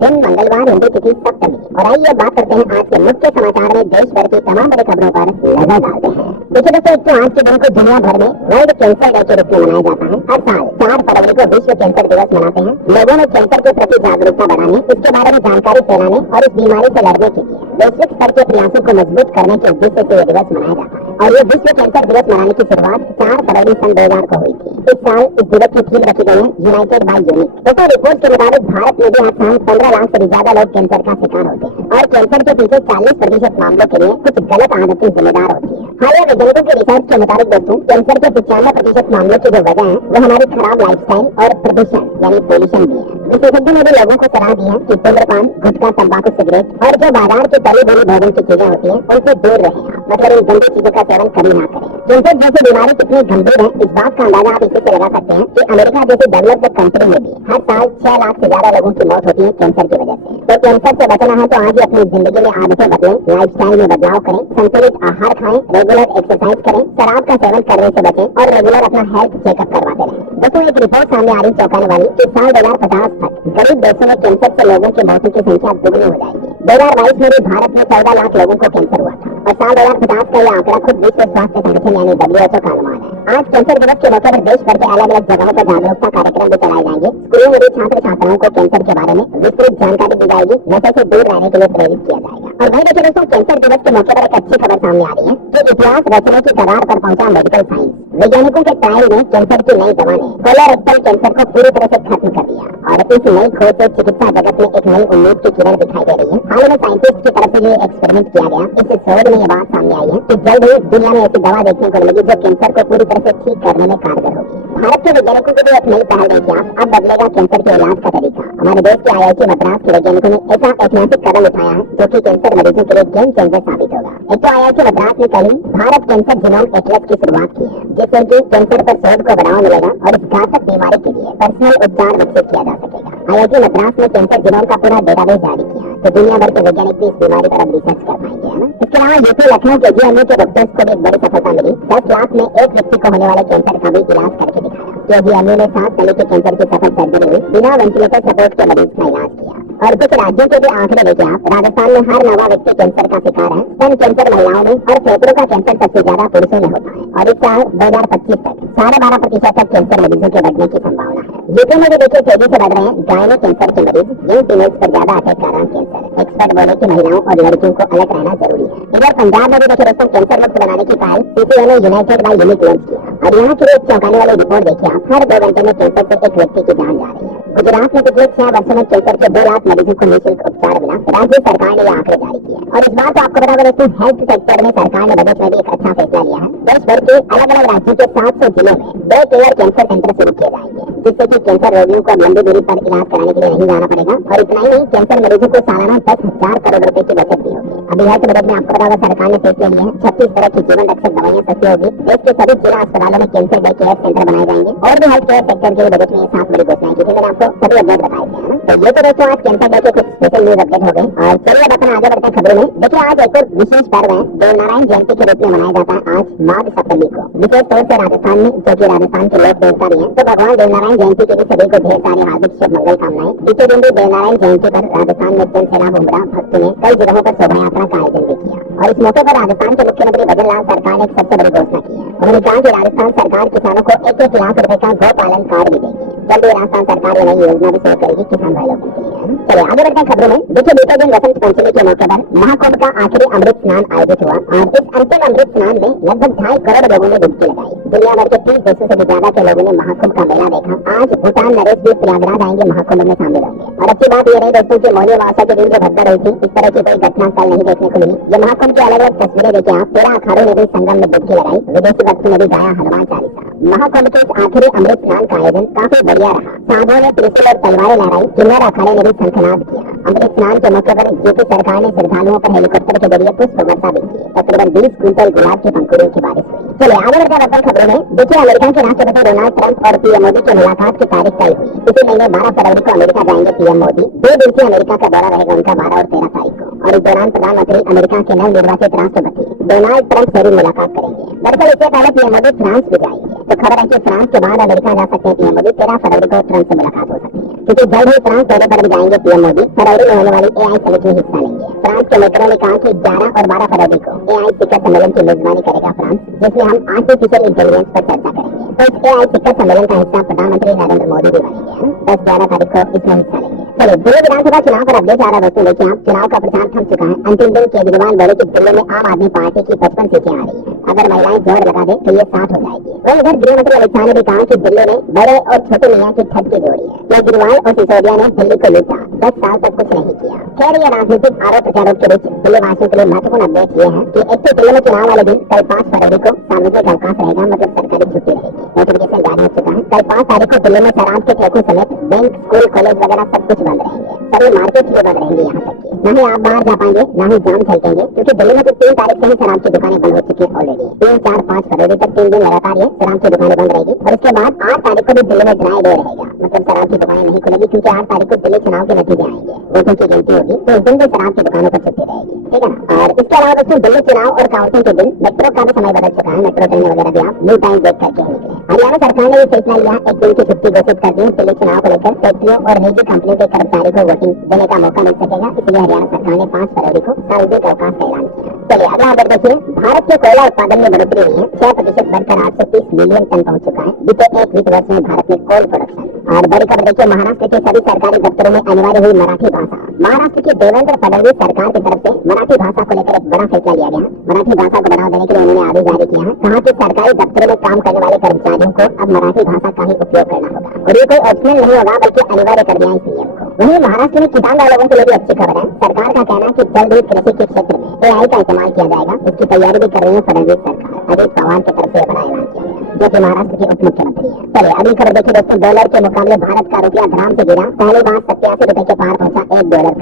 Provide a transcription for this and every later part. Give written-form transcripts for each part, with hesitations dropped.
दिन मंगलवार, हिंदी तिथि सप्तमी। और आइए बात करते हैं आज के मुख्य समाचार में देश भर की तमाम बड़ी खबरों पर नजर डालते हैं। देखिए दोस्तों, एक तो आज के दिन को दुनिया भर में वर्ल्ड कैंसर डे के रूप में मनाया जाता है। हर साल 4 फरवरी को विश्व कैंसर दिवस मनाते हैं। लोगों में कैंसर के प्रति जागरूकता बढ़ाने, इसके बारे में जानकारी फैलाने और इस बीमारी से लड़ने के लिए वैश्विक स्तर के प्रयासों को मजबूत करने के उद्देश्य से यह दिवस मनाया जाता है। और ये विश्व कैंसर दिवस मनाने की शुरुआत 4 फरवरी सन 2000 को हुई थी। इस साल इस दिवस की थीम रखी गई है यूनाइटेड बाय यूनिक। दोस्तों, रिपोर्ट के मुताबिक भारत में भी हर साल 15 लाख से भी ज्यादा लोग कैंसर का शिकार होते हैं और कैंसर के पीछे 40% मामलों के लिए कुछ गलत आदतें जिम्मेदार होती है। हालिया वैज्ञानिकों के रिसर्च के मुताबिक दोस्तों, कैंसर के 95% मामलों की जो वजह है वो हमारी खराब लाइफस्टाइल और प्रदूषण यानी पोल्यूशन भी है। विशेषज्ञों ने भी लोगों को सलाह दी है कि धूम्रपान, गुटखा, तंबाकू, सिगरेट और जो बाजार की तली भरी भोजन की चीजें होती हैं उनसे दूर रहें। मतलब इन गंदी चीजों का सेवन कभी ना करें। कैंसर जैसी बीमारी कितनी गंभीर है, इस बात का अंदाजा आप इसी से लगा सकते हैं कि अमेरिका जैसी डेवलप्ड कंट्री में भी हर साल 6 लाख से ज्यादा लोगों की मौत होती है कैंसर की वजह से। तो कैंसर से बचना है तो आज ही अपनी जिंदगी में आदतें बदलें, लाइफस्टाइल में बदलाव करें, संतुलित आहार खाएं, रेगुलर एक्सरसाइज करें, शराब का सेवन करने से बचें और रेगुलर अपना हेल्थ चेकअप करवाते रहें। दोस्तों, एक रिपोर्ट सामने आ रही चौंकाने वाली कि साल 2050 तक गरीब देशों में कैंसर से लोगों की मौतों की संख्या दुगनी हो जाएगी। 2022 में भी भारत में 14 लाख लोगों को कैंसर हुआ था और साल 2050 का यह आंकड़ा खुद विश्व स्वास्थ्य संगठन यानी WHO का अनुमान है। आज कैंसर दिवस के मौके पर देश भर के अलग अलग जगहों पर जागरूकता कार्यक्रम भी चलाए जाएंगे। स्कूलों में भी छात्र छात्राओं को कैंसर के बारे में विस्तृत जानकारी दी जाएगी, नशे से दूर रहने के लिए प्रेरित किया जाएगा। और वहीं देखिए दोस्तों, कैंसर दिवस के मौके पर एक अच्छी खबर सामने आ रही है कि इतिहास रचने की कगार पर पहुंचा मेडिकल साइंस। वैज्ञानिकों के ट्रायल में कैंसर की नई दवा ने कोलोरेक्टल कैंसर को पूरी तरह से खत्म कर दिया और इस नई खोज से चिकित्सा जगत में एक नई उम्मीद की किरण दिखाई दे रही है। हाल में साइंटिस्ट की तरफ से जो एक्सपेरिमेंट किया गया, इस शोध में ये बात सामने आई है कि जल्द ही दुनिया में ऐसी दवा देखने को मिलेगी जो कैंसर को पूरी तरह से ठीक करने में कारगर होगी। भारत के वैज्ञानिकों को भी एक नई पहल देखिए आप, अब बदलेगा कैंसर के इलाज का तरीका। हमारे देश के IIT मद्रास के वैज्ञानिकों ने ऐसा ऐतिहासिक कदम उठाया है जो कि कैंसर मरीजों के लिए गेम चेंजर साबित होगा। एक तो IIT मद्रास ने कल ही भारत कैंसर जीनोम एटलस की शुरुआत की है, जिससे कि कैंसर पर शोध को बढ़ावा मिलेगा और इस घातक बीमारी के लिए पर्सनल उपचार विकसित किया जा सकेगा। IIT मद्रास ने कैंसर जीनोम का पूरा डेटाबेस जारी किया तो दुनिया भर के वैज्ञानिक भी इस बीमारी पर अब रिसर्च कर पाएंगे, है ना। इसके अलावा यूपी लखनऊ के GMU के डॉक्टर्स को भी एक बड़ी सफलता मिली। 10 लाख में एक व्यक्ति को होने वाले कैंसर का भी इलाज करके दिखाया। GMU ने 7 तले के कैंसर की सफल सर्जरी हुई, बिना वेंटिलेटर सपोर्ट के मरीज का इलाज किया। और कुछ राज्यों के भी आंकड़े देखिए आप, राजस्थान में हर 9वां व्यक्ति कैंसर का शिकार है। स्तन कैंसर महिलाओं में और फेफड़ों का कैंसर सबसे ज्यादा पुरुषों में होता है और इस साल 2025 तक 12.5% तक कैंसर मरीजों के बढ़ने की संभावना है। यूपी में भी देखिए तेजी से बढ़ रहे हैं गायनो कैंसर के मरीज, यंग फीमेल्स पर ज्यादा अटैक कर रहा है कैंसर। एक्सपर्ट बोले कि महिलाओं और लड़कियों को अलग रहना जरूरी है। इधर पंजाब में भी देखिए दोस्तों, कैंसर मुक्त बनाने की पहल CCO ने यूनाइटेड बाय यूनिक लॉन्च किया और यहाँ की एक चौंकाने वाली रिपोर्ट देखिए आप, हर 2 घंटे में कैंसर से एक व्यक्ति की जान जा रही है। गुजरात में पिछले 6 वर्षों में कैंसर के 2 लाख मरीजों को निःशुल्क उपचार मिला। राज्य सरकार ने यह आंकड़े जारी किया और इस बात को आपको बता दें कि हेल्थ सेक्टर में सरकार ने बजट में भी एक अच्छा फैसला लिया है। देश भर के अलग अलग राज्यों के 700 जिलों में डे केयर कैंसर सेंटर शुरू किए जाएंगे, जिससे कि कैंसर रोगियों को लंबी दूरी पर इलाज कराने के लिए नहीं जाना पड़ेगा। और इतना ही नहीं, कैंसर मरीजों को सालाना 10,000 करोड़ रुपए की बचत भी होगी। अभी हेल्थ बजट में आपको बता दें सरकार ने फैसले लिए हैं 36 तरह की जीवन रक्षक दवाइयां सस्ती होगी। देश के सभी जिला अस्पतालों में कैंसर डे केयर सेंटर बनाए जाएंगे और भी हेल्थ केयर सेक्टर के बजट में 7 बड़ी घोषणाएं की थी। मैंने आपको सभी अपडेट बताए थे, है ना। तो ये तो दोस्तों आज कैंसर डे के कुछ स्पेशल न्यूज अपडेट हो गए और चलिए अब अपन आगे बढ़ते हैं खबरों में। देखिए आज एक और विशेष पर्व है, देवनारायण जयंती के रूप में मनाया जाता है आज माघ सप्तमी को, विशेष तौर से राजस्थान में, जो कि राजस्थान के लोक देवता भी हैं। तो भगवान देवनारायण जयंती के लिए सभी को ढेर सारी हार्दिक शुभ मंगल कामनाएं। बीते दिन भी देवनारायण जयंती पर राजस्थान में जन सेना बुमराह भक्तों ने कई जगहों पर शोभा यात्रा का आयोजन भी किया और इस मौके पर राजस्थान के मुख्यमंत्री भजन लाल सरकार ने एक सबसे बड़ी घोषणा की है। उन्होंने कहा कि राजस्थान सरकार किसानों को 1-1 लाख रुपए का गौ पालन कार्ड भी देगी। जल्द ही राजस्थान सरकार नई योजना भी शुरू करेगी किसान भाई लोगों के लिए। चलिए आगे बढ़ते हैं खबरों में। देखिए बीते दिन वसंत पंचमी के मौके पर महाकुंभ का आखिरी अमृत स्नान आयोजित हुआ और इस अंतिम अमृत स्नान में लगभग 2.5 करोड़ लोगों ने डुबकी लगाई। दुनिया भर के 30 देशों से भी ज्यादा के लोगों ने महाकुंभ का मेला देखा। आज भूटान नरेश भी प्रयागराज आएंगे, महाकुंभ में शामिल होंगे। और अच्छी बात ये रही दोस्तों की मौनी अमावस्या के दिन जो भगदड़ हुई थी, इस तरह की कोई घटना कल नहीं देखने को मिली। ये महाकुंभ की अलग अलग तस्वीरें देखिए आप, 13 अखाड़ों ने भी संगम में डुबकी लगाई, विदेशी भक्तों ने भी गाया हनुमान चालीसा। महाकुंभ के इस आखिरी अमृत स्नान का आयोजन काफी बढ़िया रहा। साधुओं ने त्रिशूल और तलवारें लहराई, किन्नर अखाड़े ने भी शंखनाद किया। अमृत स्नान के मौके पर यूपी सरकार ने श्रद्धालुओं पर हेलीकॉप्टर के जरिए पुष्प वर्षा भी की। तकरीबन 20 क्विंटल गुलाब के पंखुड़ियों की बारिश हुई। चलिए आगे बढ़ते हैं खबरों में। देखिए अमेरिका के राष्ट्रपति डोनाल्ड ट्रंप और PM मोदी की मुलाकात की तारीख तय हुई। इसी महीने 12 फरवरी को अमेरिका जाएंगे PM मोदी। 2 दिवसीय अमेरिका का दौरा रहेगा उनका 12 और 13 तारीख को और इस दौरान प्रधानमंत्री अमेरिका के नव निर्वाचित राष्ट्रपति डोनाल्ड ट्रंप से भी मुलाकात करेंगे। दरअसल इससे पहले PM मोदी फ्रांस भी जाएंगे। तो खबर है कि फ्रांस के बाद अमेरिका जा सकते हैं PM मोदी। 13 फरवरी को ट्रंप से मुलाकात हो सकती है। क्योंकि जल्द ही फ्रांस दौरे पर भी जाएंगे पीएम मोदी। फरवरी में होने वाली AI समिट में हिस्सा लेंगे। फ्रांस के मेट्रो ने कहा कि 11 और 12 फरवरी को AI शिखर सम्मेलन की मेजबानी करेगा फ्रांस, जिसमें हम आर्टिफिशियल इंटेलिजेंस पर चर्चा करेंगे। तो इस AI शिखर सम्मेलन का हिस्सा प्रधानमंत्री नरेंद्र मोदी भी बनेंगे। 10-11 तारीख को इसमें हिस्सा लेंगे। चलिए, दिल्ली विधानसभा चुनाव पर अपडेट आ रहा दोस्तों। देखिए आप, चुनाव का प्रचार थम चुका है। अंतिम दिन केजरीवाल बोले कि दिल्ली में आम आदमी पार्टी की 55 सीटें आ रही है, अगर महिलाएं जोर लगा दे तो ये 60 हो जाएगी। वहीं इधर गृह मंत्री अमित शाह ने भी कहा कि दिल्ली में बड़े और छोटे मियाँ की छत की जोड़ी है। केजरीवाल और सिसोदिया ने दिल्ली को लूटा, 10 साल तक कुछ नहीं किया। खैर, ये राजनीतिक आरोप प्रत्यारोप के बीच दिल्ली वासियों के लिए महत्वपूर्ण अपडेट ये है कि एक तो दिल्ली में चुनाव वाले दिन कल 5 फरवरी को सार्वजनिक अवकाश रहेगा, मतलब सरकारी छुट्टी रहेगी। नोटिफिकेशन जारी हो चुका है। कल 5 तारीख को दिल्ली में शराब के ठेकों समेत बैंक, स्कूल, कॉलेज वगैरह सब कुछ बंद रहेंगे। सभी मार्केट भी बंद रहेंगे, यहाँ तक की न ही आप बाहर जा पाएंगे, न ही जाम छलकेंगे, क्योंकि दिल्ली में तो 3 तारीख से ही शराब की दुकानें बंद हो चुकी है ऑलरेडी। 3, 4, 5 फरवरी तक 3 दिन लगातार ये शराब की दुकानें बंद रहेगी। और उसके बाद 8 तारीख को भी दिल्ली में ड्राई डे रहेगा, मतलब शराब की दुकानें नहीं खुलेगी, क्योंकि 8 तारीख को दिल्ली चुनाव के नतीजे आएंगे, वोटों की गिनती होगी, तो उस दिन भी शराब की दुकानों पर छुट्टी रहेगी, ठीक है ना। और इसके अलावा दोस्तों, दिल्ली चुनाव और काउंटिंग के दिन मेट्रो का भी समय बदल चुका है। मेट्रो ट्रेन वगैरह भी आप न्यू टाइम देख करके निकले। हरियाणा सरकार ने ये फैसला लिया, एक दिन की छुट्टी घोषित कर दी दिल्ली चुनाव को लेकर। फैक्ट्रियों और निजी कंपनियों के कर्मचारी को वोटिंग देने का मौका मिल सकेगा, इसलिए हरियाणा सरकार ने 5 फरवरी को सार्वजनिक अवकाश का ऐलान किया। चलिए अगला अपडेट देखिए। भारत के कोयला उत्पादन में बढ़ोतरी हुई है, 6% बढ़कर 830 मिलियन टन पहुंच चुका है बीते एक वित्त वर्ष में भारत में कोल प्रोडक्शन। और बड़ी खबर देखिए, महाराष्ट्र के सभी सरकारी दफ्तरों में अनिवार्य हुई मराठी भाषा। महाराष्ट्र की देवेंद्र फडणवीस सरकार की तरफ से मराठी भाषा को लेकर एक बड़ा फैसला लिया गया। मराठी भाषा को बढ़ावा देने के लिए उन्होंने आदेश जारी किया है। कहा कि सरकारी दफ्तरों में काम करने वाले कर्मचारियों को अब मराठी भाषा का ही उपयोग करना होगा, और ये कोई ऑप्शनल नहीं होगा, बल्कि अनिवार्य कर दिया इस नियम को। वहीं महाराष्ट्र में किसान लोगों के लिए भी अच्छी खबर है। सरकार का कहना है कि जल्द ही कृषि के क्षेत्र में AI का इस्तेमाल किया जाएगा। इसकी तैयारी भी कर रही है फडणवीस सरकार। अजित पवार की तरफ से बड़ा ऐलान किया गया, जो कि महाराष्ट्र के उप मुख्यमंत्री है। चलिए अगली खबर देखिए दोस्तों। डॉलर के मुकाबले भारत का रुपया धड़ाम से गिरा, पहली बार 87 रुपए के पार पहुंचा $1 का रेट।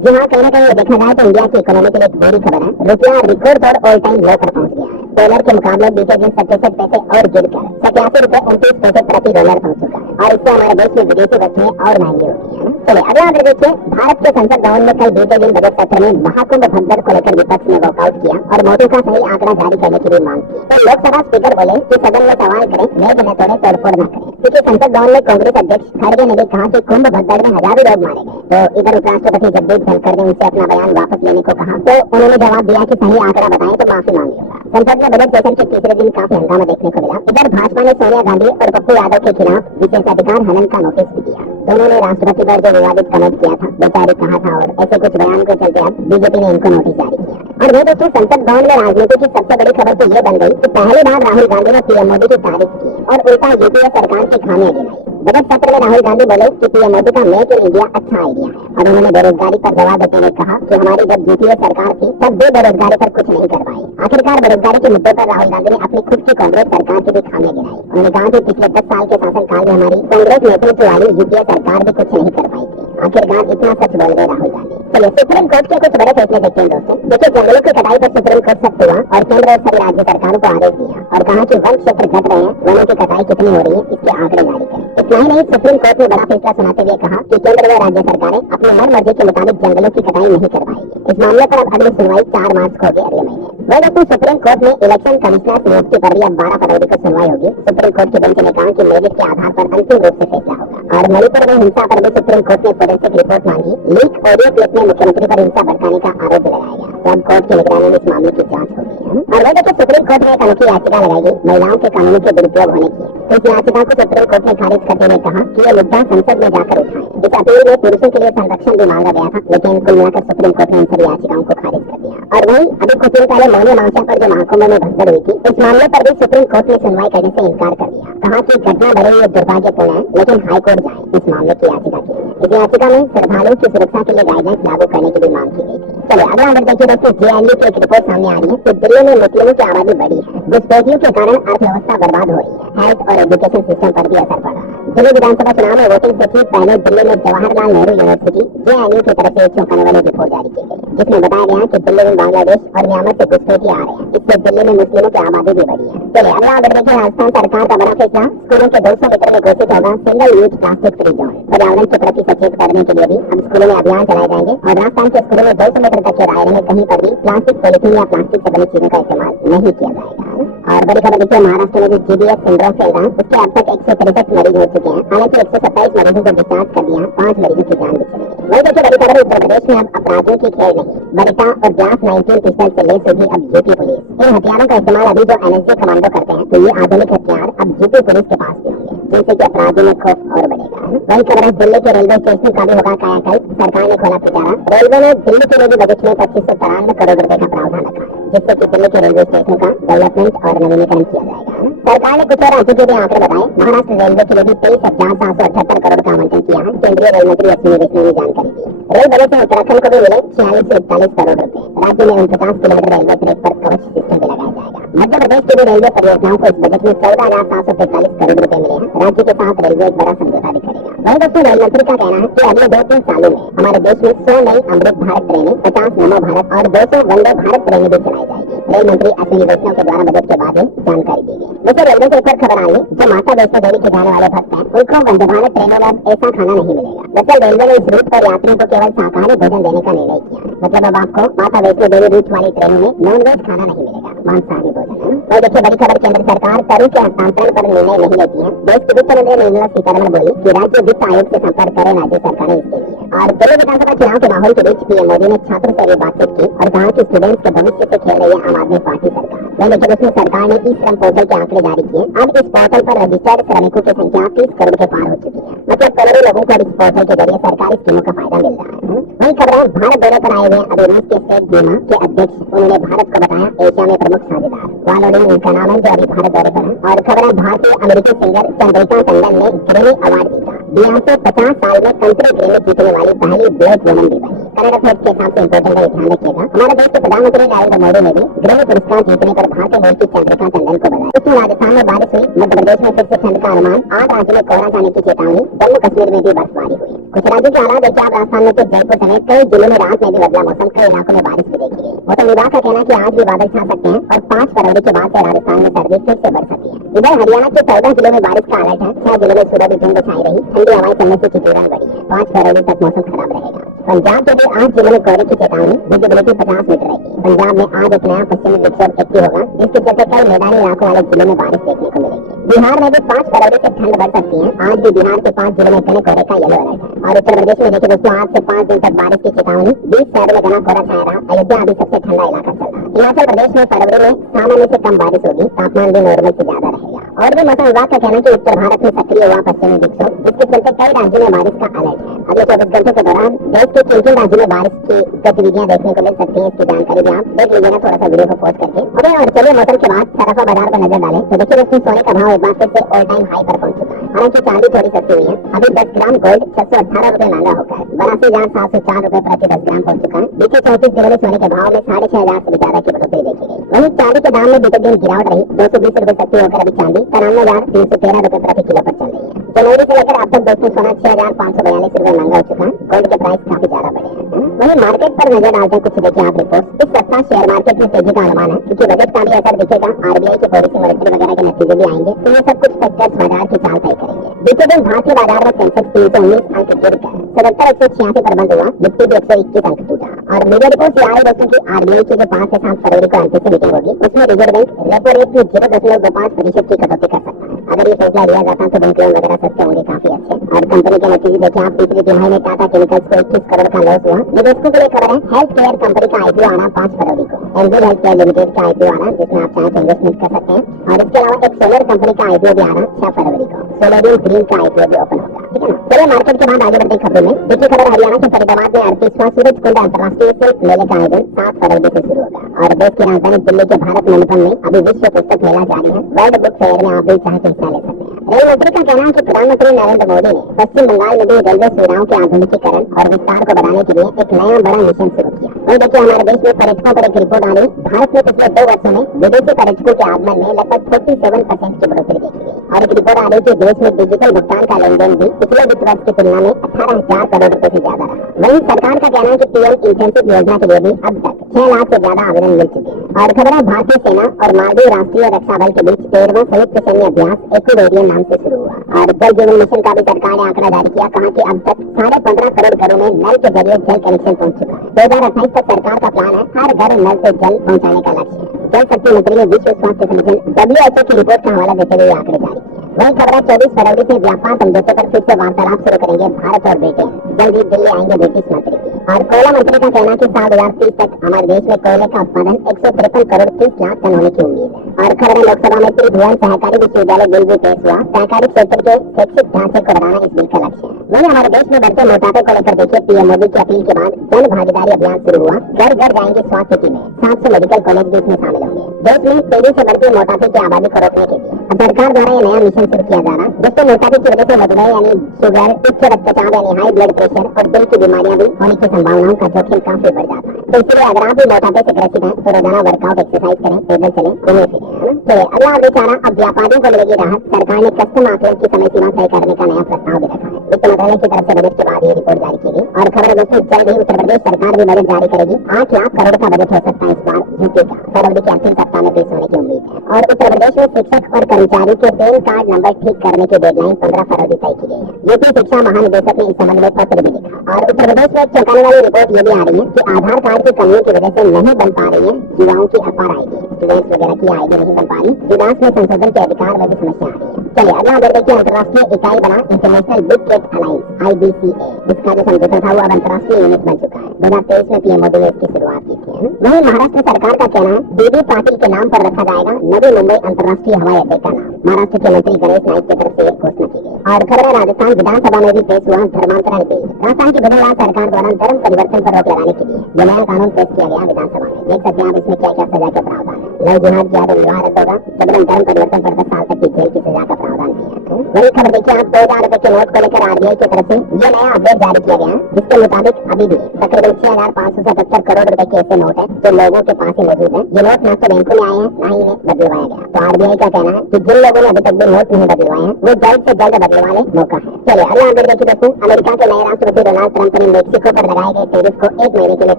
जी हाँ, कहीं ना कहीं देखा जाए तो इंडिया की इकोनॉमी के लिए बुरी खबर है। रुपया रिकॉर्ड तोड़ ऑल टाइम लो पर पहुंच गया है। डॉलर के मुकाबले बीते दिन 67 पैसे और गिरकर 87 रुपए 29 पैसे प्रति डॉलर पहुंच चुका है, और इससे हमारे देश में विदेशी वस्तुएं और महंगी हो गई है। चलिए अगला अपडेट देखिए। भारत के संसद भवन में कल बीते दिन बजट सत्र में महाकुंभ भगदड़ को लेकर विपक्ष ने वॉकआउट किया और मौतों का सही आंकड़ा जारी करने की भी मांग की। तो लोकसभा स्पीकर बोले कि सदन में सवाल करें, मेज न तोड़े, तोड़फोड़ न करें, क्योंकि संसद भवन में कांग्रेस अध्यक्ष खड़गे ने भी कहा कि कुंभ भगदड़ में हजारों लोग मारे गए। तो इधर उपराष्ट्रपति जगदीप धनखड़ ने उनसे अपना बयान वापस लेने को कहा, तो उन्होंने जवाब दिया कि सही आंकड़ा बताएं तो माफी मांग लूंगा। संसद में बजट सेशन के तीसरे दिन काफी हंगामा देखने को मिला। इधर भाजपा ने सोनिया गांधी और पप्पू यादव के खिलाफ विशेषाधिकार हनन का नोटिस भी दिया। दोनों ने राष्ट्रपति पर जो विवादित कमेंट किया था, बेचारी कहा था, और ऐसे कुछ बयान को चलते अब बीजेपी ने इनको नोटिस जारी किया। और वो देखिए, संसद भवन में राजनीति की सबसे बड़ी खबर तो ये बन गई कि पहली बार राहुल गांधी ने पीएम मोदी की तारीफ की और उल्टा यूपीए सरकार की खामियां गिनाई। बजट सत्र में राहुल गांधी बोले कि पीएम मोदी का मेक इन इंडिया अच्छा आइडिया है, और उन्होंने बेरोजगारी पर जवाब देते हुए कहा कि हमारी जब यूपीए सरकार थी तब भी बेरोजगारी पर कुछ नहीं कर पाई। आखिरकार बेरोजगारी के मुद्दे पर राहुल गांधी ने अपनी खुद की कांग्रेस सरकार की भी खामियां गिनाई। उन्होंने कहा कि पिछले 10 साल के शासनकाल में हमारी कांग्रेस नेतृत्व वाली यूपीए सरकार भी कुछ नहीं कर पाई थी। आखिरकार इतना सच बोल गए राहुल गांधी। चलिए सुप्रीम कोर्ट के कुछ बड़े फैसले देखते हैं दोस्तों। देखिए, जंगलों की कटाई पर सुप्रीम कोर्ट सख्त हुआ और केंद्र और सभी राज्य सरकारों को आदेश दिया और कहा कि वन क्षेत्र घट रहे हैं, वनों की कटाई कितनी हो रही है, इसके आंकड़े जारी करें। इतना ही नहीं, सुप्रीम कोर्ट ने बड़ा फैसला सुनाते हुए कहा कि केंद्र व राज्य सरकारें अपनी मन मर्जी के मुताबिक जंगलों की कटाई नहीं कर पाएगी। इस मामले पर अब अगली सुनवाई 4 मार्च को होगी, अगले महीने। वही दोस्तों, सुप्रीम कोर्ट में इलेक्शन कमिश्नर नियुक्ति पर भी अब 12 फरवरी को सुनवाई होगी। सुप्रीम कोर्ट के बेंच ने कहा कि मेरिट के आधार पर अंतिम रूप से फैसला होगा। और मणिपुर में हिंसा पर भी सुप्रीम कोर्ट ने फोरेंसिक रिपोर्ट मांगी। लीक ऑडियो क्लिप में मुख्यमंत्री पर हिंसा भड़काने का आरोप लगाया गया, तो अब कोर्ट की निगरानी में इस मामले की जांच होगी। और वही देखिए, सुप्रीम कोर्ट में एक अनोखी याचिका लगाई गई महिलाओं के कानूनी के दुरुपयोग होने की। तो इस याचिका को सुप्रीम कोर्ट ने खारिज करते हुए कहा कि यह मुद्दा संसद में जाकर उठाएं। इस अपील में पुरुषों के लिए संरक्षण भी मांगा गया था, लेकिन कुल मिलाकर सुप्रीम कोर्ट ने इन सभी याचिकाओं को खारिज कर दिया। और वहीं अभी कुछ दिन पहले मौनी अमावस्या पर जो महाकुंभ में भगदड़ हुई थी, इस मामले पर भी सुप्रीम कोर्ट ने सुनवाई करने से इनकार कर दिया। कहा कि घटना बड़े ही दुर्भाग्यपूर्ण है, लेकिन हाईकोर्ट जाए इस मामले की याचिका की। इस याचिका में श्रद्धालुओं की सुरक्षा के लिए गाइडलाइंस लागू करने की भी मांग की गई थी। चलिए अगला अपडेट देखिए दोस्तों। जेएनयू की एक रिपोर्ट सामने आ रही है कि दिल्ली में मुस्लिमों की आबादी बढ़ी है, घुसपैठियों के कारण अर्थव्यवस्था बर्बाद हो रही है, हेल्थ और एजुकेशन सिस्टम पर भी असर पड़ रहा है। दिल्ली विधानसभा चुनाव में वोटिंग से ठीक पहले दिल्ली में जवाहरलाल नेहरू यूनिवर्सिटी जेएनयू की तरफ से चौंकाने वाली रिपोर्ट जारी की गई, जिसमें बताया गया कि दिल्ली में बांग्लादेश और म्यांमार से घुसपैठी आ रहे हैं, इससे दिल्ली में मुस्लिमों की आबादी भी बढ़ी है। चलिए अगला अपडेट देखिए। राजस्थान सरकार का बड़ा फैसला, स्कूलों के 200 मीटर में घोषित होगा single use plastic free zone. पर्यावरण के प्रति सचेत करने के लिए भी अब स्कूलों में अभियान चलाए जाएंगे और राजस्थान के स्कूलों में 200 मीटर तक के दायरे में कहीं पर भी प्लास्टिक, पॉलीथीन या प्लास्टिक से बनी चीजों का इस्तेमाल नहीं किया जाएगा। और बड़ी खबर देखिए, महाराष्ट्र में जो GBS सिंड्रोम फैल रहा है उसके अब तक 163 मरीज हो चुके हैं। हालांकि 127 मरीजों को डिस्चार्ज कर दिया, 5 मरीजों की जान भी चली गई। वही देखिए बड़ी खबर, उत्तर प्रदेश में अब अपराधियों की खेल नहीं, बरिता और ग्लास 19 पिस्टल से लेस होगी अब यूपी पुलिस। इन हथियारों का इस्तेमाल अभी जो NSG कमांडो करते हैं, तो ये आधुनिक हथियार अब यूपी पुलिस के पास भी होंगे, जिनसे कि अपराधियों में खौफ और बढ़ेगा। वही खबर है, दिल्ली के रेलवे स्टेशन का भी होगा कायाकल्प, सरकार ने खोला पिटारा। रेलवे ने दिल्ली के लिए बजट में 2593 करोड़ रुपए का प्रावधान रखा है, जिससे कि दिल्ली के रेलवे स्टेशन का डेवलपमेंट और नवीनीकरण किया जाएगा। सरकार ने कुछ और राज्यों के भी आंकड़े बताए। महाराष्ट्र रेलवे के लिए भी 23,778 करोड़ का आवंटन किया है। केंद्रीय रेल मंत्री अश्विनी वैष्णव ने जानकारी दी। रेल बजट में उत्तराखंड को भी मिले 46 से 41 करोड़ रुपए। राज्य में 49 किलोमीटर रेलवे ट्रैक पर कवच सिस्टम भी लगाया जाएगा। मध्य प्रदेश के भी रेलवे परियोजनाओं को इस बजट में 14,745 करोड़ रुपए मिले हैं। राज्य के साथ रेलवे एक बड़ा समझौता भी करेगा। वही दोस्तों, रेल मंत्री का कहना है कि अगले 2-3 सालों में हमारे देश में 100 नई अमृत भारत ट्रेनें, 50 नमो भारत और 200 वंदे भारत ट्रेनें भी चलाई जाएगी। रेल मंत्री अश्विनी वैष्णव के द्वारा बजट के बाद जानकारी दी गई। वैसे रेलवे से एक और खबर आई है, जो माता वैष्णो देवी के जाने वाले भक्त हैं उनको वंदे भारत ट्रेनों में अब ऐसा खाना नहीं मिलेगा। दरअसल रेलवे ने इस रूट पर यात्रियों को केवल शाकाहारी भोजन देने का निर्णय किया है। मतलब अब आपको माता वैष्णो देवी रूट वाली ट्रेनों में नॉन-वेज खाना नहीं मिलेगा, मांसाहारी भोजन है। और देखिए बड़ी खबर, केंद्र सरकार करों के हस्तांतरण पर निर्णय नहीं लेती है। देश की वित्त मंत्री निर्मला सीतारमण बोली कि राज्य वित्त आयोग से संपर्क करें राज्य सरकारें इसके लिए। और दिल्ली विधानसभा चुनाव के माहौल के बीच पीएम मोदी ने छात्रों से भी बातचीत की और कहा कि स्टूडेंट्स के भविष्य से खेल रही है आम आदमी पार्टी सरकार। लेकिन उसमें सरकार ने ई श्रम पोर्टल के आंकड़े जारी किए। अब इस पोर्टल पर रजिस्टर्ड श्रमिकों की संख्या 30 करोड़ के पार हो चुकी है। मतलब करोड़ों लोगों को इस पोर्टल के जरिए सरकारी स्कीमों का फायदा मिल रहा है। वही खबर है, भारत दौरे पर आए हुए अभी रूस के स्टेट बीमा के अध्यक्ष, उन्होंने भारत को बताया एशिया में प्रमुख साझेदार। वालोडिन उनका नाम है, जो अभी भारत दौरे पर है। और खबर है, भारतीय अमेरिकी सिंगर चंद्रिका टंडन ने ग्रैमी अवार्ड जीता। बियॉन्से 50 साल में कंट्री ग्रैमी जीतने वाली पहली ब्लैक वुमन भी बनी। करंट अफेयर्स के हिसाब से इम्पोर्टेंट है, ध्यान रखिएगा। हमारे देश के प्रधानमंत्री नरेंद्र मोदी ने भी ग्रैमी पुरस्कार जीतने पर भारतीय मूल की चंद्रिका टंडन को बधाई। इसमें राजस्थान में बारिश हुई, मध्य प्रदेश में फिर से ठंड का अनुमान, 8 राज्यों में कोहरा जाने की चेतावनी, जम्मू कश्मीर में भी बर्फबारी हुई। कुछ राज्यों के हालात देखिए आप, राजस्थान में तो जयपुर समेत कई जिलों में रात में भी बदला मौसम, कई इलाकों में बारिश भी देखी गई। मौसम विभाग का कहना है कि आज भी बादल छा सकते हैं और 5 फरवरी के बाद से राजस्थान में सर्दी फिर से बढ़ सकती है। इधर हरियाणा के 14 जिलों में बारिश का अलर्ट है। 6 जिलों में सुबह भी धुंध छाई रही, ठंडी हवाएं चलने से ठिठुरन बढ़ी है। 5 फरवरी तक मौसम खराब रहेगा। पंजाब के भी 8 जिलों में कोहरे की चेतावनी, विजिबिलिटी 50 मीटर रहेगी। पंजाब में आज एक नया पश्चिमी विक्षोभ एक्टिव होगा, जिसके चलते कई मैदानी इलाकों वाले जिलों में बारिश देखने को मिलेगी। बिहार में भी 5 फरवरी से ठंड बढ़ सकती है। आज भी बिहार के 5 जिलों में घने कोहरे का येलो अलर्ट है। और उत्तर प्रदेश में देखिए दोस्तों, आज से 5 दिन तक बारिश की चेतावनी, 20 शहरों में घना कोहरा छाया रहा। अयोध्या अभी सबसे ठंडा इलाका चल रहा है। हिमाचल प्रदेश में फरवरी में सामान्य से कम बारिश होगी, तापमान भी नॉर्मल से ज्यादा रहेगा। और भी मौसम विभाग का कहना है कि उत्तर भारत में सक्रिय हुआ पश्चिमी विक्षोभ, जिसके चलते कई राज्यों में बारिश का अलर्ट है। अगले 24 घंटों के दौरान देश के किन राज्यों में बारिश की गतिविधियां देखने को मिल सकती है, इसकी जानकारी भी आप देख लीजिए ना, थोड़ा सा वीडियो को पॉज करके। और चलिए मौसम के बाद सराफा बाजार पर नजर डालें तो देखिए दोस्तों, सोने का भाव एक बार फिर से ऑल टाइम हाई पर पहुंच चुका है। हालांकि चांदी थोड़ी सस्ती हुई है। अभी 10 ग्राम गोल्ड 618 रुपए महंगा होकर 82,704 रुपए प्रति 10 ग्राम पहुंच चुका है। बीते 34 दिनों में सोने के भाव में 6,500 से ज्यादा की बढ़ोतरी देखी गई। वहीं चांदी के दाम में बीते दिन गिरावट रही, 220 रुपए सस्ती होकर अभी चांदी 93,313 रुपए प्रति किलो पर चल रही है। जनवरी से लेकर अब तक दोस्तों सोना 6,542 रुपए महंगा हो चुका है। गोल्ड के प्राइस काफी ज्यादा बढ़े हैं। वहीं मार्केट पर नजर डालते हैं, कुछ देखिए आप रिपोर्ट। इस सप्ताह शेयर मार्केट में तेजी का अनुमान है, क्योंकि बजट का भी असर दिखेगा, आरबीआई के पॉलिसी मॉनिटरिंग वगैरह के नतीजे भी आएंगे, तो ये सब कुछ फैक्टर्स बाजार की चाल तय करेंगे। बीते दिन भारतीय बाजार में सेंसेक्स 319 अंक गिरकर 77,186 पर बंद हुआ। निफ्टी भी 121 अंक टूटा। और मीडिया रिपोर्ट से आ रही दोस्तों की आरबीआई की जो 5 से 7 फरवरी को एमपीसी मीटिंग होगी, उसमें रिजर्व बैंक रेपो रेट की 0.25% की कटौती कर सकता है। अगर ये फैसला लिया जाता है तो बैंक लोन वगैरह सस्ते होंगे काफी अच्छे। और कंपनी के नतीजे देखिए आप, तीसरी तिमाही में टाटा केमिकल्स को 21 करोड़ का लॉस हुआ। निवेशकों के लिए खबर है, हेल्थ केयर कंपनी का आईपीओ आना 5 फरवरी को। एमजी हेल्थ केयर लिमिटेड का आईपीओ आना, जिसमें आप चाहे तो इन्वेस्टमेंट कर सकते हैं। और इसके अलावा एक सोलर कंपनी का आईपीओ भी आना 6 फरवरी को। सोलरियम ग्रीन का आईपीओ भी ओपन होगा, ठीक है ना। चलिए मार्केट के बाद आगे बढ़ते हैं खबरों में। देखिए खबर, हरियाणा के फरीदाबाद में 38वां सूरज कुंड अंतर्राष्ट्रीय फिल्म मेले का आयोजन 7 फरवरी से शुरू होगा। और देश की राजधानी दिल्ली के भारत मंडपम में अभी विश्व पुस्तक मेला जारी है। वर्ल्ड बुक फेयर में आप भी चाहे तो हिस्सा ले सकते हैं। रेल मंत्री का कहना है कि प्रधानमंत्री नरेंद्र मोदी ने पश्चिम बंगाल में भी रेलवे सुविधाओं के आधुनिकीकरण और विस्तार को बढ़ाने के लिए एक नया बड़ा मिशन शुरू किया। वही देखिए हमारे देश में पर्यटकों पर एक रिपोर्ट आ रही, भारत में पिछले 2 वर्षों में विदेशी पर्यटकों के आगमन में लगभग 47% की बढ़ोतरी देखी गई। और एक रिपोर्ट आ रही कि देश में डिजिटल भुगतान का लेन देन भी पिछले वित्त वर्ष की तुलना में 18,000 करोड़ रुपए से ज्यादा रहा। वहीं सरकार का कहना है कि पीएम इंसेंटिव योजना के लिए भी अब तक 6 लाख से ज्यादा आवेदन मिल चुके हैं। और खबर है, भारतीय सेना और मालदीव राष्ट्रीय रक्षा बल के बीच 13वां संयुक्त सैन्य अभ्यास एक्वेरियम नाम से शुरू हुआ। और जल जीवन मिशन का भी सरकार ने आंकड़ा जारी किया, कहा कि अब तक 15.5 करोड़ घरों में नल के जरिए जल कनेक्शन पहुंच चुका है। 2028 तक सरकार का प्लान है हर घर नल से जल पहुंचाने का लक्ष्य है। जल शक्ति मंत्री ने विश्व स्वास्थ्य संगठन WHO की रिपोर्ट का हवाला देते हुए आंकड़े जारी किए। वही खबर है 24 फरवरी से व्यापार समझौते पर फिर से वार्तालाप शुरू करेंगे भारत और ब्रिटेन। जल्दी दिल्ली आएंगे ब्रिटिश मंत्री। और कोयला मंत्री का कहना है कि साल 2030 तक हमारे देश में कोयले का उत्पादन 153 करोड़ 30 लाख टन होने की उम्मीद है। और खबर है लोकसभा में त्रिभुवन सहकारी विश्वविद्यालय बिल भी पेश हुआ। सहकारी क्षेत्र के शैक्षिक ढांचे को बढ़ाना इस बिल का लक्ष्य है। वही हमारे देश में बढ़ते मोटापे को लेकर देखिए पीएम मोदी की अपील के बाद जन भागीदारी अभियान शुरू हुआ। घर घर जाएंगे स्वास्थ्य टीमें, 700 मेडिकल कॉलेज भी इसमें शामिल होंगे। देश में तेजी से बढ़ती मोटापे की आबादी को रोकने के लिए अब सरकार द्वारा ये नया मिशन शुरू किया जा रहा है, जिससे मोटापे की वजह से मधुमेह यानी शुगर, उच्च रक्तचाप यानी हाई ब्लड प्रेशर और दिल की बीमारियां भी होने की संभावनाओं का जोखिम काफी बढ़ जाता है। तो इसलिए अगर आप भी मोटापे से ग्रसित हैं तो रोजाना वर्कआउट, एक्सरसाइज करें, पैदल चलें, घूमे फिरें। चलिए अगला अपडेट आ रहा, अब व्यापारियों को मिलेगी राहत। सरकार ने कस्टम आकलन की समय सीमा तय करने का नया प्रस्ताव भी रखा है। वित्त मंत्रालय की तरफ से बजट के बाद ये रिपोर्ट जारी की गई। और खबर दोस्तों जल्द ही उत्तर प्रदेश सरकार भी बजट जारी करेगी। 8 लाख करोड़ का बजट हो सकता है इस बार यूपी का। फरवरी के अंतिम सप्ताह में पेश होने की उम्मीद है। और उत्तर प्रदेश में शिक्षक और कर्मचारी के पैन कार्ड नंबर ठीक करने की डेडलाइन 15 फरवरी तय की गई है। यूपी शिक्षा महानिदेशक ने इस संबंध में पत्र भी लिखा। और उत्तर प्रदेश में एक चौंकाने वाली रिपोर्ट ये भी आ रही है कि आधार कार्ड की कमियों की वजह से नहीं बन पा रही है युवाओं की अपार आईडी, स्टूडेंट्स वगैरह की आईडी नहीं बन पा रही। विकास में संशोधन के अधिकार में भी समस्या आ रही है। चलिए अगला अपडेट देखिए, अंतर्राष्ट्रीय इकाई बना international big cat alliance IBCA। इसका जो समझौता था वो अब अंतर्राष्ट्रीय यूनिट बन चुका है। 2023 में पीएम मोदी ने इसकी शुरुआत की थी। वहीं महाराष्ट्र सरकार का कहना है बीबी पाटिल के नाम पर रखा जाएगा नवी मुंबई अंतर्राष्ट्रीय हवाई अड्डे का नाम। महाराष्ट्र के मंत्री गणेश नाइक की तरफ से एक घोषणा की गई। और खबर है राजस्थान विधानसभा में भी पेश हुआ धर्मांतरण बिल। राजस्थान की बदलाव सरकार द्वारा धर्म परिवर्तन पर रोक लगाने के लिए यह नया कानून पेश किया गया विधानसभा में। देख सकते हैं आप इसमें क्या क्या सजा के प्रावधान है। लव जिहाद किया तो विवाह रद्द होगा, जबरन धर्म परिवर्तन पर 10 साल तक की जेल की सजा का प्रावधान किया है। वही खबर देखिए आप 2000 रुपए के नोट को लेकर RBI की तरफ से ये नया अपडेट जारी किया गया, जिसके मुताबिक अभी भी तकरीबन 6577 करोड़ रुपए के ऐसे नोट है जो लोगों के पास ही मौजूद है। ये नोट न तो बैंकों में आए हैं न ही इन्हें बदलवाया गया। तो RBI का कहना है कि जिन लोगों ने अभी तक भी नोट नहीं बदलवाए हैं वो जल्द से जल्द बदलवा ले, मौका है। चलिए अगला अपडेट देखिए दोस्तों, अमेरिका के नए राष्ट्रपति डोनाल्ड ट्रंप ने मेक्सिको पर लगाए गए टैरिफ को 1 महीने के लिए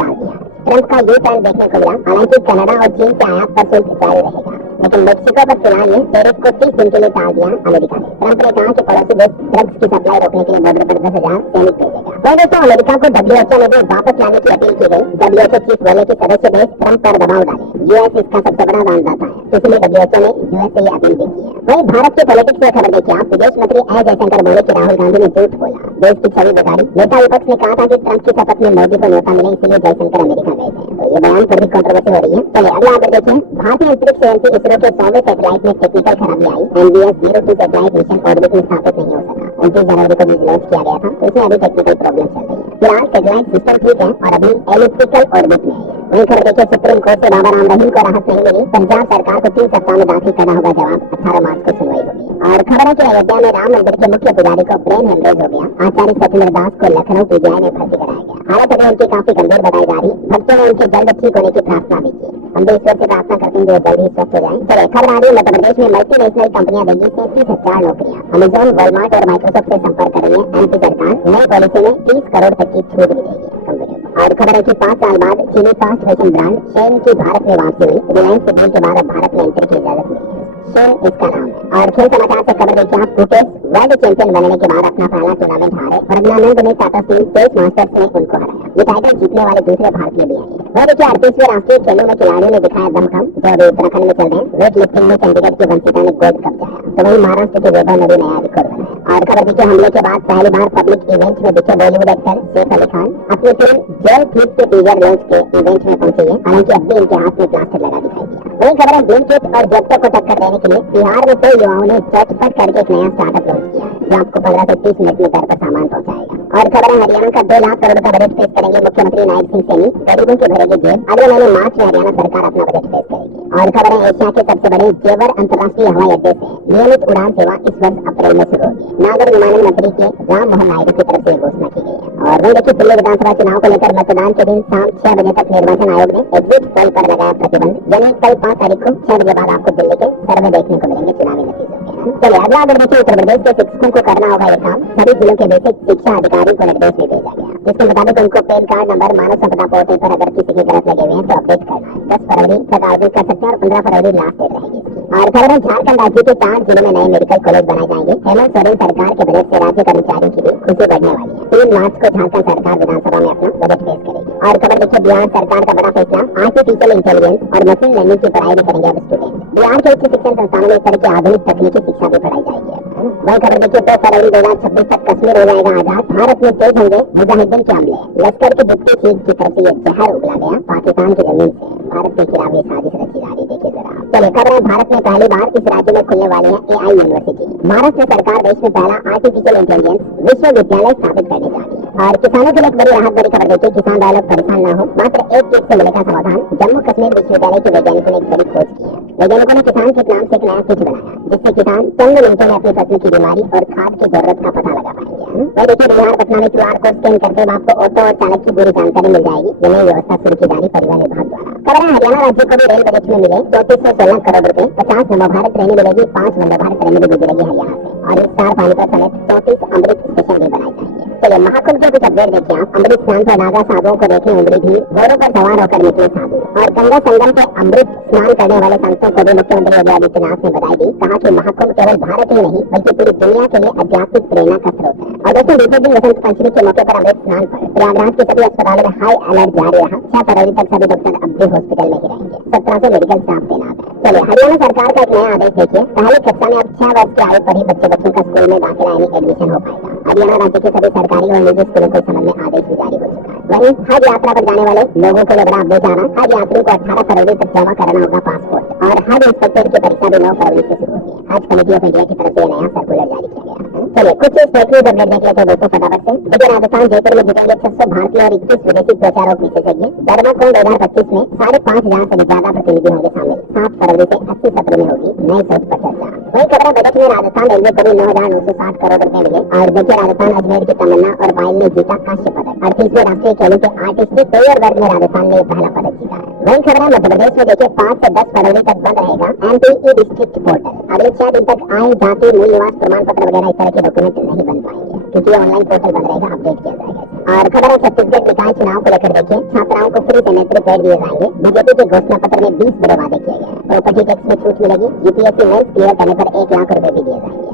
टाल दिया। ट्रंप का यू टर्न देखने को मिला। हालांकि कनाडा और चीन से आयात पर शुल्क जारी रहेगा, लेकिन मेक्सिको पर फिलहाल ये टैरिफ को 30 दिन के लिए टाल दिया अमेरिका ने। ट्रंप ने कहा कि पड़ोसी देश ड्रग्स की सप्लाई रोकने के लिए बॉर्डर पर 10,000 सैनिक भेजेगा। वही दोस्तों अमेरिका को WHO में भी वापस लाने की अपील की गई। WHO चीफ बोले कि सदस्य देश ट्रंप पर दबाव डाले। यूएस इसका सबसे बड़ा दानदाता है, इसलिए WHO ने यूएस से ये अपील भी की है। वही भारत के पॉलिटिक्स में खबर देखिए आप, विदेश मंत्री एस जयशंकर बोले कि राहुल गांधी ने झूठ बोला, देश की छवि बिगाड़ी। नेता विपक्ष ने कहा था कि ट्रंप की शपथ में मोदी को न्योता मिले, इसलिए जयशंकर अमेरिका गए थे। तो ये बयान पर भी कंट्रोवर्सी हो रही है। चलिए अगला अपडेट देखिए, भारतीय अंतरिक्ष एजेंसी इसरो के 100वें सैटेलाइट में टेक्निकल खराबी आई। MBS-02 सैटेलाइट मिशन ऑर्बिट में स्थापित नहीं हो सका। 29 जनवरी को भी लॉन्च किया गया था, तो इसमें अभी टेक्निकल प्रॉब्लम चल रही है। फिलहाल सैटेलाइट सिस्टम ठीक है और अभी एलिप्टिकल ऑर्बिट में है। वहीं खबर देखिए, सुप्रीम कोर्ट से बाबा राम रहीम को राहत नहीं मिली। पंजाब सरकार को 3 सप्ताह में दाखिल करना होगा जवाब, 18 मार्च को सुनवाई होगी। और खबर है कि अयोध्या में राम मंदिर के मुख्य पुजारी को ब्रेन हेमरेज हो गया। आचार्य सत्येंद्र दास को लखनऊ PGI में भर्ती कराया गया। हालत अभी उनकी काफी गंभीर बताई जा रही। भक्तों ने उनके जल्द ठीक होने की प्रार्थना भी की। हम भी ईश्वर से प्रार्थना करते हैं जो जल्द ही स्वस्थ हो जाए। चलिए खबर आ रही है, मध्य प्रदेश में मल्टीनेशनल कंपनियां देंगी 33,000 नौकरियां। अमेजॉन, वॉलमार्ट और माइक्रोसॉफ्ट से संपर्क कर रही है MP सरकार। नई पॉलिसी में 30 करोड़ तक की छूट मिलेगी कंपनियों को। और खबर है कि 5 साल बाद चीनी फास्ट फैशन ब्रांड शेन की भारत में वापसी हुई। रिलायंस के डील के बाद अब भारत में एंट्री की इजाजत मिली है। शेन इसका नाम है। और खेल समाचार से खबर देखिए आप, क्रिकेट वर्ल्ड चैंपियन बनने के बाद अपना पहला टूर्नामेंट हारे प्रज्ञानंद ने टाटा स्टील टेस्ट मास्टर्स में उनको हराया। ये टाइटल जीतने वाले दूसरे भारतीय भी आए। वह देखिए 38वें राष्ट्रीय खेलों में खिलाड़ियों ने दिखाया दमखम, जो अभी उत्तराखंड में चल रहे हैं। वेट लिफ्टिंग में चंडीगढ़ की वंशिता ने गोल्ड कप जाया, तो वही महाराष्ट्र के वैभव ने भी नया रिकॉर्ड बनाया। और खबर देखिए, हमले के बाद पहली बार पब्लिक इवेंट में दिखे बॉलीवुड एक्टर सैफ अली खान अपनी फिल्म जेल थीफ के टीजर लॉन्च के इवेंट में पहुंचे हैं। हालांकि अब भी इनके हाथ में प्लास्टर लगा दिखाई दिया। वही खबर है, ब्लिंकिट और जेप्टो को टक्कर देने के लिए बिहार में कई युवाओं ने चटपट करके एक नया स्टार्टअप लॉन्च किया है, जो आपको 15 से 30 मिनट में घर पर सामान पहुंचाएगा। और खबर है, हरियाणा का 2 लाख करोड़ का बजट पेश करेंगे मुख्यमंत्री नायब सिंह सैनी। गरीबों की भरेगी जेब। अगले महीने मार्च में हरियाणा सरकार अपना बजट पेश करेगी। और खबर है, एशिया के सबसे बड़े जेवर अंतर्राष्ट्रीय हवाई अड्डे से नियमित उड़ान सेवा इस वर्ष अप्रैल में शुरू होगी। नागर विमानन मंत्री के राम मोहन नायडू की तरफ से घोषणा की गई है। और वही देखिए, दिल्ली विधानसभा चुनाव को लेकर मतदान के दिन शाम 6 बजे तक निर्वाचन आयोग ने एग्जिट पोल पर लगाया प्रतिबंध। यानी कल 5 तारीख को 6 बजे बाद आपको दिल्ली के सर्वे देखने को मिलेंगे चुनावी नतीजों के। चलिए अगला अगर देखिए, उत्तर प्रदेश के शिक्षकों को करना होगा ये काम। सभी जिलों के बेसिक शिक्षा अधिकारी को निर्देश भी भेजा गया, जिसके मुताबिक उनको पैन कार्ड नंबर मानव संपदा पोर्टल पर अगर किसी की गलत लगे हुए हैं तो अपडेट करना है। 10 फरवरी तक आवेदन कर सकते हैं और 15 फरवरी लास्ट डेट रहेगी। और खबर है, झारखंड राज्य के 4 जिलों में नए मेडिकल कॉलेज बनाए जाएंगे। हेमंत सोरेन सरकार के बजट से राज्य कर्मचारियों की भी खुशी बढ़ने वाली है। 3 मार्च को झारखंड सरकार विधानसभा में अपना बजट पेश करेगी। और खबर देखिए, बिहार सरकार का बड़ा फैसला, आर्टिफिशियल इंटेलिजेंस और मशीन लर्निंग की पढ़ाई भी करेंगे अब स्टूडेंट। बिहार के उच्च शिक्षण संस्थानों में इस तरह की आधुनिक तकनीकी शिक्षा भी पढ़ाई जाएगी। वही खबर देखिए, 2 फरवरी 2026 तक कश्मीर हो जाएगा आजाद, भारत में तेज होंगे मुजाहिदीन के हमले। लश्कर के डिप्टी चीफ की तरफ से ये जहर उगला गया पाकिस्तान की जमीन से, भारत के खिलाफ ये साजिश रची जा रही। देखिए जरा, चलिए खबर है, भारत में पहली बार इस राज्य में खुलने वाली है AI यूनिवर्सिटी। महाराष्ट्र सरकार देश में पहला आर्टिफिशियल इंटेलिजेंस विश्वविद्यालय स्थापित करने जा रही है। और किसानों के लिए एक बड़ी राहत भरी खबर देखिए, किसान डायलॉग परेशान न हो, मात्र एक क्लिक से मिलेगा समाधान। जम्मू कश्मीर विश्वविद्यालय के वैज्ञानिकों ने एक बड़ी खोज की है। वैज्ञानिकों ने किसान किट नाम से एक नया किट बनाया, जिससे किसान चंद मिनटों में अपनी फसल की बीमारी और खाद की जरूरत का पता लगा पाएंगे। वही देखिए, बिहार पटना में QR कोड स्कैन करते हुए आपको ऑटो और चालक की पूरी जानकारी मिल जाएगी। ये नई व्यवस्था शुरू की जा रही परिवहन विभाग द्वारा। खबर है, हरियाणा राज्य को भी रेल बजट में मिले 3416 करोड़ रुपए, 50 नव भारत ट्रेनें मिलेगी, 5 वंदे भारत ट्रेनें भी गुजरेगी हरियाणा से, और इस 4 पानीपत समेत 34 अमृत स्टेशन भी बनाए जाएंगे। चलिए महाकुंभ के कुछ अपडेट देखिए आप। अमृत स्नान पर नागा साधुओं को देखने उमड़ी भीड़, घोड़ों पर सवार होकर निकले साधु। और गंगा संगम के अमृत स्नान करने वाले संतों को भी मुख्यमंत्री योगी आदित्यनाथ ने बधाई दी। कहा कि महाकुंभ केवल भारत ही नहीं बल्कि पूरी दुनिया के लिए आध्यात्मिक प्रेरणा का स्रोत है। और दोस्तों, दूसरे दिन वसंत पंचमी के मौके पर अमृत स्नान पर प्रयागराज के सभी अस्पतालों में हाई अलर्ट जारी रहा। 6 फरवरी तक सभी डॉक्टर अब भी हॉस्पिटल में ही रहेंगे। 1700 मेडिकल स्टाफ तैनात है। चलिए हरियाणा सरकार का एक नया आदेश देखिए, पहली कक्षा में अब 6 वर्ष की आयु पर ही बच्चों का स्कूल में दाखिला यानी एडमिशन हो पाएगा। हरियाणा राज्य के सभी सरकारी और निजी स्कूलों को संबंध में आदेश भी जारी हो चुका है। वहीं हज यात्रा पर जाने वाले लोगों के लिए बड़ा अपडेट आ रहा है। हज यात्रियों को 18 फरवरी तक जमा करना होगा पासपोर्ट, और हज इंस्पेक्टर की परीक्षा भी 9 फरवरी से शुरू होगी। हज कमेटी ऑफ इंडिया की तरफ से नया सर्कुलर जारी किया गया है। चलिए कुछ स्टेट न्यूज अपडेट देख लेते हैं दोस्तों फटाफट से। देखिए, राजस्थान जयपुर में जुटेंगे 600 भारतीय और 21 विदेशी प्रचारक विशेषज्ञ। दरमाकोन 2025 में 5,500 से भी ज्यादा प्रतिनिधि होंगे शामिल। 7 फरवरी से 80 सत्र में होगी नई सोच पर चर्चा। वही खबर है, बजट में राजस्थान रेलवे को भी 9,960 करोड़ रुपए मिले। और देखिए, राजस्थान अजमेर की तमन्ना और पायल ने जीता कांस्य पदक। 38वें राष्ट्रीय खेलों के आर्टिस्टिक पेयर वर्ग में राजस्थान ने पहला पदक जीता है। वही खबर है, मध्य प्रदेश में देखिए 5 से 10 फरवरी तक बंद रहेगा MPE डिस्ट्रिक्ट पोर्टल। अगले 6 दिन तक आय, जाति, मूल निवास प्रमाण पत्र वगैरह इस तरह के डॉक्यूमेंट नहीं बन पाएंगे, क्योंकि ऑनलाइन पोर्टल बंद रहेगा, अपडेट किया जाएगा। और खबर है, छत्तीसगढ़ निकाय चुनाव को लेकर देखिए, छात्राओं को फ्री सैनिटरी पैड दिए जाएंगे। बीजेपी के घोषणा पत्र में 20 बड़े वादे किए गए। प्रॉपर्टी टैक्स में छूट मिलेगी। UPSC मेंस क्लियर करने पर 1 लाख रुपए भी दिए जाएंगे।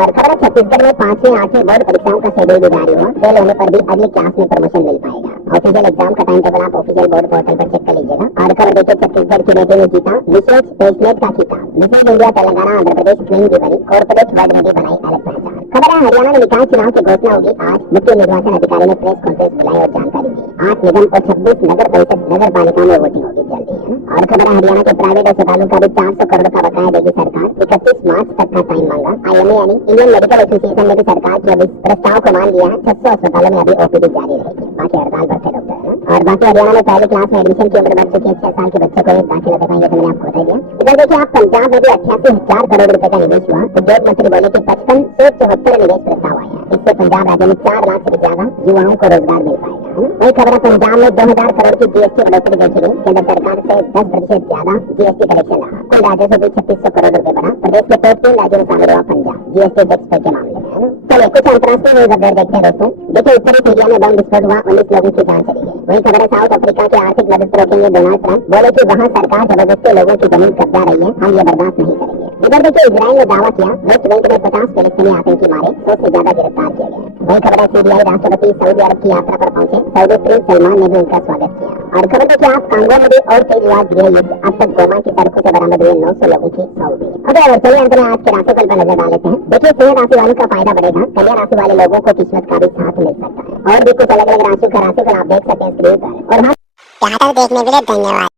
और खबर है, छत्तीसगढ़ में 5वीं 8वीं बोर्ड परीक्षाओं का शेड्यूल भी जारी हुआ। फेल होने पर भी अगली क्लास में प्रमोशन मिल पाएगा। ऑफिशियल एग्जाम का टाइम टेबल आप ऑफिशियल बोर्ड पोर्टल पर चेक कर लीजिएगा। और खबर देखिए, छत्तीसगढ़ की बेटी ने जीता विशेष प्लेसमेंट का खिताब। Mrs India Telangana Andhra Pradesh queen की बनी, कॉर्पोरेट वर्ल्ड में भी बनाई अलग पहचान। खबर है, हरियाणा में निकाय चुनाव की घोषणा होगी आज। मुख्य निर्वाचन अधिकारी ने प्रेस कॉन्फ्रेंस बुलाई और जानकारी दी। 8 निगम और 26 नगर परिषद नगर पालिका में वोटिंग होगी जल्दी है। और खबर है, हरियाणा के प्राइवेट अस्पतालों का भी 400 करोड़ का बकाया देगी सरकार। 31 मार्च तक का टाइम मांगा। IMA यानी इंडियन मेडिकल एसोसिएशन ने भी सरकार के अब इस प्रस्ताव को मान लिया है। 600 अस्पतालों में अभी OPD जारी रहेगी, बाकी हड़ताल पर थे डॉक्टर। और बाकी हरियाणा में पहली क्लास में एडमिशन की उम्र बढ़ चुकी है। 6 साल के बच्चों को दाखिला दे पाएंगे, तो मैंने आपको बता दिया। इधर देखिए, आप पंजाब में भी 88,000 करोड़ रुपए का निवेश हुआ। उद्योग मंत्री बोले कि 5574 निवेश प्रस्ताव आया। इससे पंजाब राज्य में 4 लाख से ज्यादा युवाओं को रोजगार मिल पाएगा। वही खबर है, पंजाब में 2000 करोड़ की GST बढ़ोतरी देखी गई। केंद्र सरकार से 10% ज्यादा GST कलेक्शन रहा। कुल राज्यों से भी 3600 करोड़ रुपए बढ़ा। प्रदेश के टॉप 3 राज्यों में शामिल हुआ पंजाब GST टैक्स पे के मामले में। चलिए कुछ अंतर्राष्ट्रीय न्यूज अपडेट देखते हैं दोस्तों। देखिए, उत्तरी सीरिया में बम विस्फोट हुआ, 19 लोगों की जान चली गई। वही खबर है, साउथ अफ्रीका की आर्थिक मदद रोकेंगे डोनाल्ड ट्रंप। बोले कि वहाँ सरकार जबरदस्ती लोगों की जमीन कब्जा रही है, हम ये बर्दाश्त नहीं करेंगे। इधर देखिए, इजराइल ने दावा किया वेस्ट बैंक में 50 फिलिस्तीनी आतंकी मारे, 100 से ज्यादा गिरफ्तार किए गए। वही खबर है, सीरियाई राष्ट्रपति सऊदी अरब की यात्रा पर पहुंचे। सऊदी प्रिंस सलमान ने भी उनका स्वागत किया। और खबर देखिए, आप कांगो में भी और तेज हुआ गृह युद्ध। अब तक गोमा की सड़कों से बरामद हुए 900 लोगों की सऊदी। अब चलिए अंत में आज के राशिफल पर नजर डाल लेते हैं। देखिए, सिंह राशि वालों का फायदा बढ़ेगा। कन्या राशि वाले लोगों को किस्मत का भी साथ मिल सकता है। और भी कुछ अलग अलग राशियों का राशिफल आप देख सकते हैं स्क्रीन पर। और देखने के लिए धन्यवाद।